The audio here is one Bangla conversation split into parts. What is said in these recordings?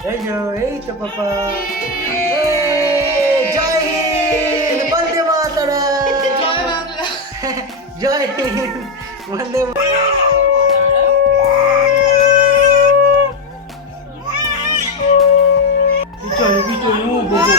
এই তো পাপা। জয় হিন্দ, বন্দে মাতরম। জয় বাংলা। জয় হিন্দ, বন্দে পিছনে পিছনে ও বাবা।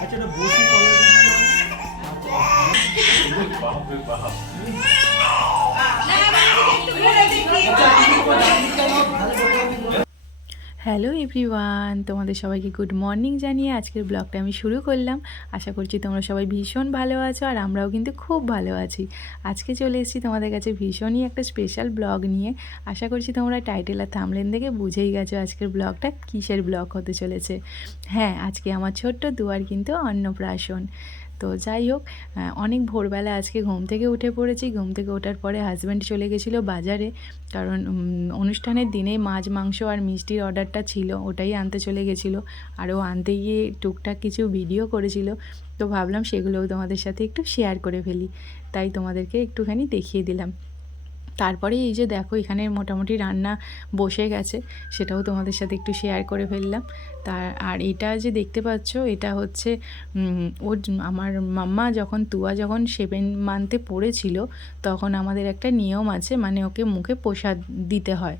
আচ্ছা এটা বসি কলার হ্যালো এভরিওয়ান, তোমাদের সবাইকে গুড মর্নিং জানিয়ে আজকের ব্লগটা আমি শুরু করলাম। আশা করছি তোমরা সবাই ভীষণ ভালো আছো, আর আমরাও কিন্তু খুব ভালো আছি। আজকে চলে এসেছি তোমাদের কাছে ভীষণই একটা স্পেশাল ব্লগ নিয়ে। আশা করছি তোমরা টাইটেল আর থাম্বনেল দেখে বুঝেই গেছো আজকের ব্লগটা কিসের ব্লগ হতে চলেছে। হ্যাঁ, আজকে আমার ছোট্ট দুয়ার কিন্তু অন্নপ্রাশন। তো যাই হোক, অনেক ভোরবেলা আজকে ঘুম থেকে উঠে পড়েছি। ঘুম থেকে ওঠার পরে হাজব্যান্ড চলে গেছিলো বাজারে, কারণ অনুষ্ঠানের দিনে মাছ মাংস আর মিষ্টির অর্ডারটা ছিল, ওটাই আনতে চলে গেছিলো। আর ও আনতে গিয়ে টুকটাক কিছু ভিডিও করেছিল, তো ভাবলাম সেগুলোও তোমাদের সাথে একটু শেয়ার করে ফেলি, তাই তোমাদেরকে একটুখানি দেখিয়ে দিলাম। তারপরে এই যে দেখো, এখানে মোটামুটি রান্না বসে গেছে, সেটাও তোমাদের সাথে একটু শেয়ার করে ফেললাম। আর এটা যে দেখতে পাচ্ছ, এটা হচ্ছে ওর আমার মাম্মা যখন তুয়া যখন 7 মান্থে পড়েছিল, তখন আমাদের একটা নিয়ম আছে, মানে ওকে মুখে প্রসাদ দিতে হয়।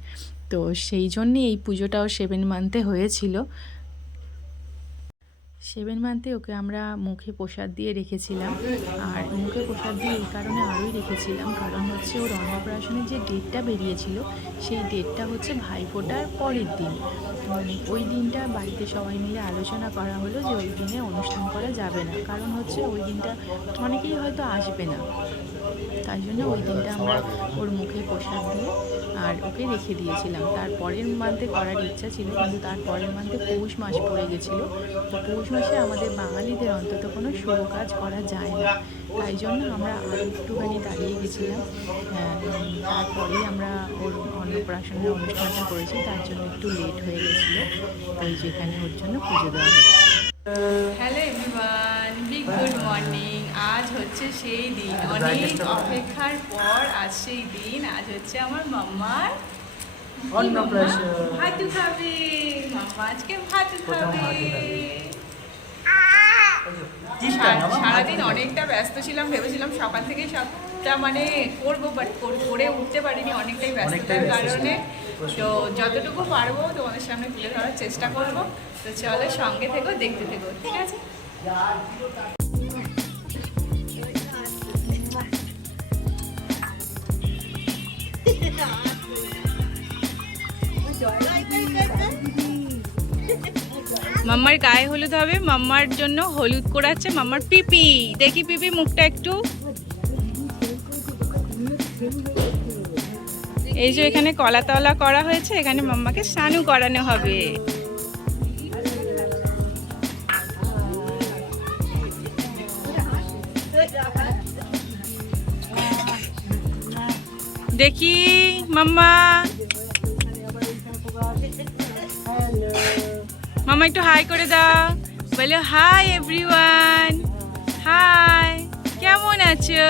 তো সেই জন্যে এই পুজোটাও 7 মান্থে হয়েছিল। 7 মান্থে ওকে আমরা মুখে প্রসাদ দিয়ে রেখেছিলাম। আর মুখে প্রসাদ দিয়ে এই কারণে আরোই রেখেছিলাম, কারণ হচ্ছে ওর অন্নপ্রাশনের যে ডেটটা বেরিয়েছিল, সেই ডেটটা হচ্ছে ভাইফোঁটার পরের দিন। মানে ওই দিনটা বাড়িতে সবাই মিলে আলোচনা করা হলো যে ওই দিনে অনুষ্ঠান করা যাবে না, কারণ হচ্ছে ওই দিনটা অনেকেই হয়তো আসবে না। তাই জন্য ওই দিনটা আমরা ওর মুখে প্রসাদ দিয়ে আর ওকে রেখে দিয়েছিলাম। তার পরের মান্থে করার ইচ্ছা ছিল, কিন্তু তার পরের মান্থে পৌষ মাস পড়ে গেছিলো। তো পৌষ মাসে আমাদের বাঙালিদের অন্তত কোনো শুভ কাজ করা যায় না, তাই জন্য আমরা আরও একটুখানি দাঁড়িয়ে গেছিলাম। তারপরেই আমরা ওর অন্নপ্রাশনের অনুষ্ঠানটা করেছি, তার জন্য একটু লেট হয়ে গেছিলো। তো যেখানে ওর জন্য পুজো দেওয়া হচ্ছে। Hello everyone, big good morning. আজ হচ্ছে সেই দিন, অনেক অপেক্ষার পর আজ সেই দিন। আজ হচ্ছে আমার মাম্মার অন্নপ্রাশন। ভাতু খাবে মাম্মা, আজকে ভাতু খাবে। সারাদিন অনেকটা ব্যস্ত ছিলাম, ভেবেছিলাম সকাল থেকে সবটা মানে করবো, বাট করে উঠতে পারিনি অনেকটাই ব্যস্ততার কারণে। তো যতটুকু পারবো তোমাদের সামনে তুলে ধরার চেষ্টা করবো। তো চলো, সঙ্গে থেকো, দেখতে থেকো, ঠিক আছে? মাম্মার গায়ে হলুদ হবে, মাম্মার জন্য হলুদ করাচ্ছে মাম্মার পিপি। দেখি পিপি মুখটা একটু। এই যে এখানে কলাতলা করা হয়েছে, এখানে মাম্মাকে স্নানু করানো হবে। দেখি মাম্মা, মাম্মা একটু হাই করে দাও, বলো হাই এভরিওয়ান, হাই, কেমন আছো?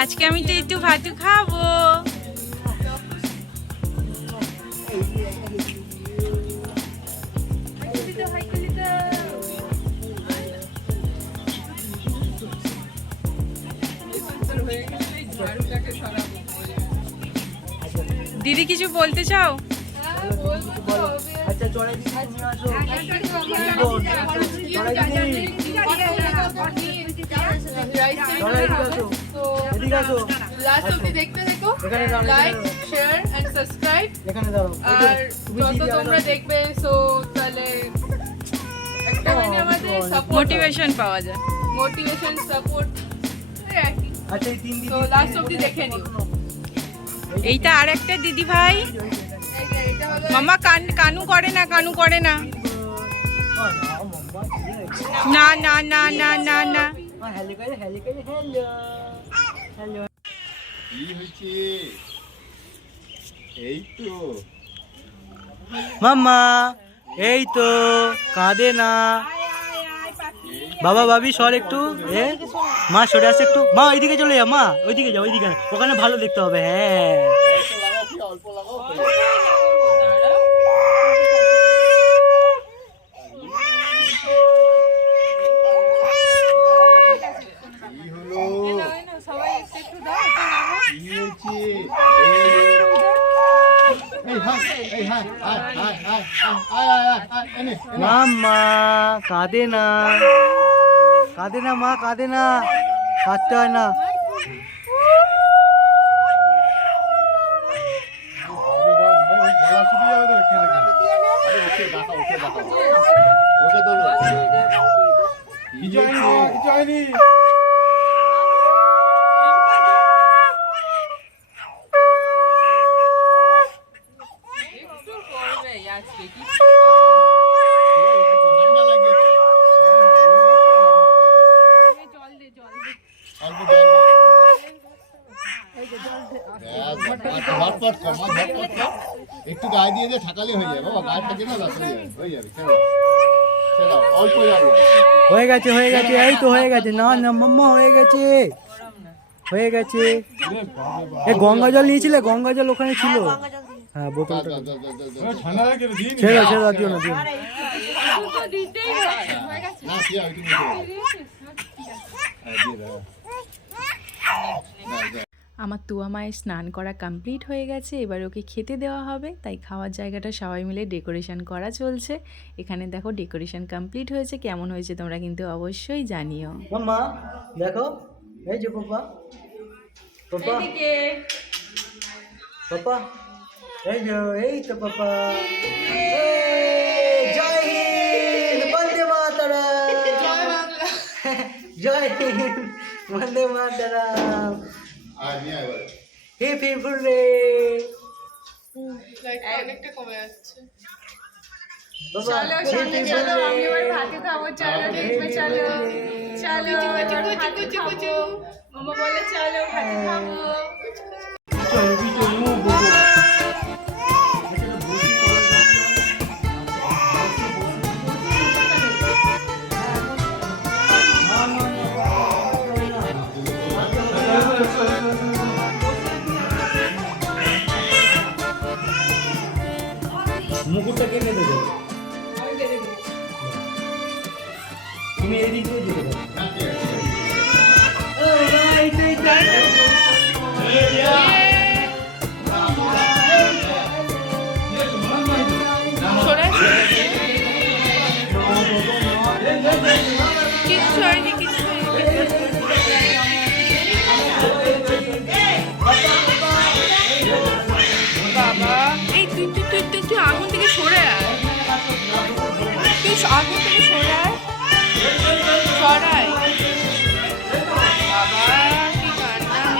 আজকে আমি তো একটু ভাতু খাবো। দিদি কিছু বলতে চাও? আচ্ছা চড়াই দিদি নিয়ে আসো। চড়াই দিদি, এদিকে আসো। লাস্ট অবধি দেখতে থেকো, এখানে দাঁড়াও, লাইক, শেয়ার এন্ড সাবস্ক্রাইব। এখানে দাঁড়াও। আর যত তোমরা দেখবে, সো তাহলে একটা মানে আমাদের সাপোর্ট, মোটিভেশন পাওয়া যায়। মোটিভেশন, সাপোর্ট একই। আচ্ছা এই 3 দিদি তো লাস্ট অবধি দেখে নিও। এইটা আর একটা দিদি ভাই। এটা হলো মাম্মা কানু করে না, কানু করে না, না না না না না না। হ্যালো করে, হ্যালো করে, হ্যালো হ্যালো। কি হয়েছে? এই তো মাম্মা, এই তো কাঁদে না। বাবা ভাবি সর একটু, মা সরে আসে একটু। মা ওইদিকে চলে যা, মা ওইদিকে যাও, ওইদিকে ওখানে ভালো দেখতে হবে। হ্যাঁ অল্প লাগাও, অল্প লাগাও। মা কাঁদে না মা, কাঁদে না, কাঁদতে হয় না। একটু গায়ে দিয়ে দিয়ে থাকালে হয়ে যাবে বাবা, গায়ে থাকে না হয়ে যাবে অল্প যাবে। হয়ে গেছে, এই তো হয়ে গেছে। না না মাম্মা, হয়ে গেছে। এ গঙ্গা জল নিয়েছিলে? গঙ্গা জল ওখানে ছিল। হ্যাঁ, বোতলটা ছেড়ে দিও না। না কি আর তুমি আমার তুয়া মায়ের স্নান করা কমপ্লিট হয়ে গেছে, এবার ওকে খেতে দেওয়া হবে, তাই খাওয়ার জায়গাটা সবাই মিলে ডেকোরেশন করা চলছে। এখানে দেখো ডেকোরেশন কমপ্লিট হয়েছে, কেমন হয়েছে তোমরা কিন্তু অবশ্যই জানিও। মাম্মা দেখো, এই যে পাপা, এই তো পাপা। Jai Hind, Vande Mataram. Jai Hind, Vande Mataram. Hip hip hurray. অনেকটা কমে যাচ্ছে। চলো সামনে চলো, আমি এবার ভাতে খাবো। চলো দেখবে, চলো ভাতে খাবো। মামা বলে চলো ভাতে খাবো। মুকুটটা কেটে দেবে, তুমি এদিক দিয়ে যেতে পারো। তুই আগুন থেকে সরে আয়, তুই আগুন থেকে সরে আয়, সরাই। বাবা কি কান্না রে,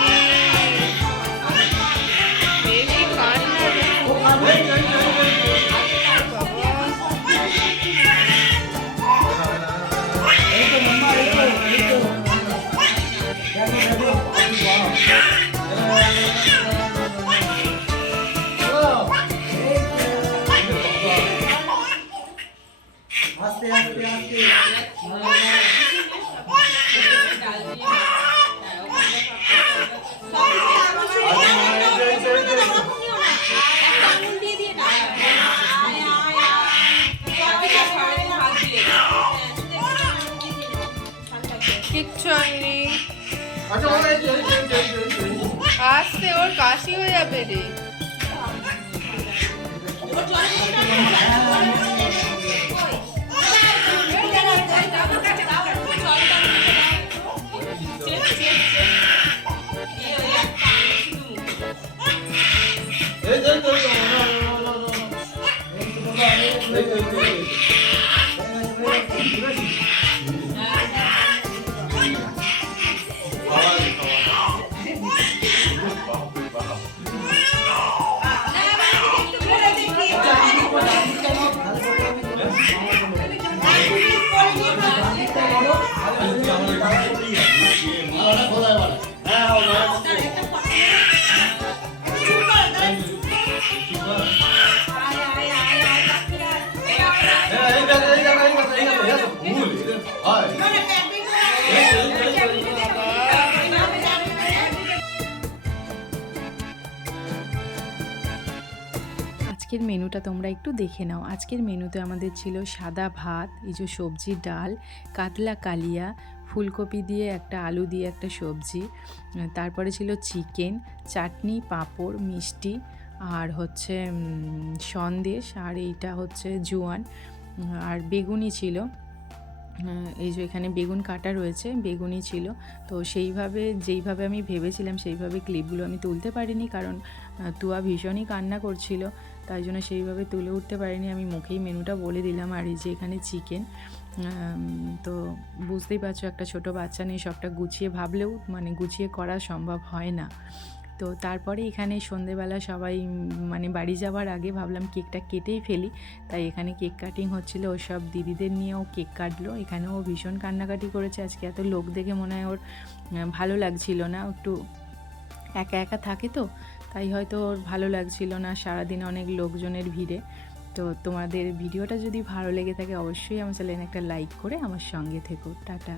বেবি কান্না রে আস্তে আস্তে আস্তে। কিচ্ছু হয়নি, আসতে ওর কাশি হয়ে যাবে রে। আজকের মেনুটা তোমরা একটু দেখে নাও। আজকের মেনুতে আমাদের ছিল সাদা ভাত, এই যে সবজি, ডাল, কাতলা কালিয়া, ফুলকপি দিয়ে একটা, আলু দিয়ে একটা সবজি, তারপরে ছিল চিকেন, চাটনি, পাঁপড়, মিষ্টি আর হচ্ছে সন্দেশ, আর এইটা হচ্ছে জোয়ান, আর বেগুনি ছিল। এই যে এখানে বেগুন কাটা রয়েছে, বেগুনি ছিল। তো যেইভাবে আমি ভেবেছিলাম সেইভাবে ক্লিপগুলো আমি তুলতে পারিনি, কারণ তুয়া ভীষণই কান্না করছিল, তাই জন্য সেইভাবে তুলে উঠতে পারিনি। আমি মুখেই মেনুটা বলে দিলাম। আর এই যে এখানে চিকেন, তো বুঝতেই পারছো একটা ছোট বাচ্চা নিয়ে সবটা গুছিয়ে ভাবলেও মানে গুছিয়ে করা সম্ভব হয় না। তো তারপরে এখানে সন্ধেবেলা সবাই মানে বাড়ি যাওয়ার আগে ভাবলাম কেকটা কেটেই ফেলি, তাই এখানে কেক কাটিং হচ্ছিলো। ওসব দিদিদের নিয়েও কেক কাটলো। এখানেও ভীষণ কান্নাকাটি করেছে। আজকে এত লোক দেখে মনে হয় ওর ভালো লাগছিল না, একটু একা একা থাকে তো, তাই হয়তো ওর ভালো লাগছিল না সারাদিন অনেক লোকজনের ভিড়ে। তো তোমাদের ভিডিওটা যদি ভালো লেগে থাকে অবশ্যই আমার চ্যানেলে একটা লাইক করে আমার সঙ্গে থেকো। টাটা।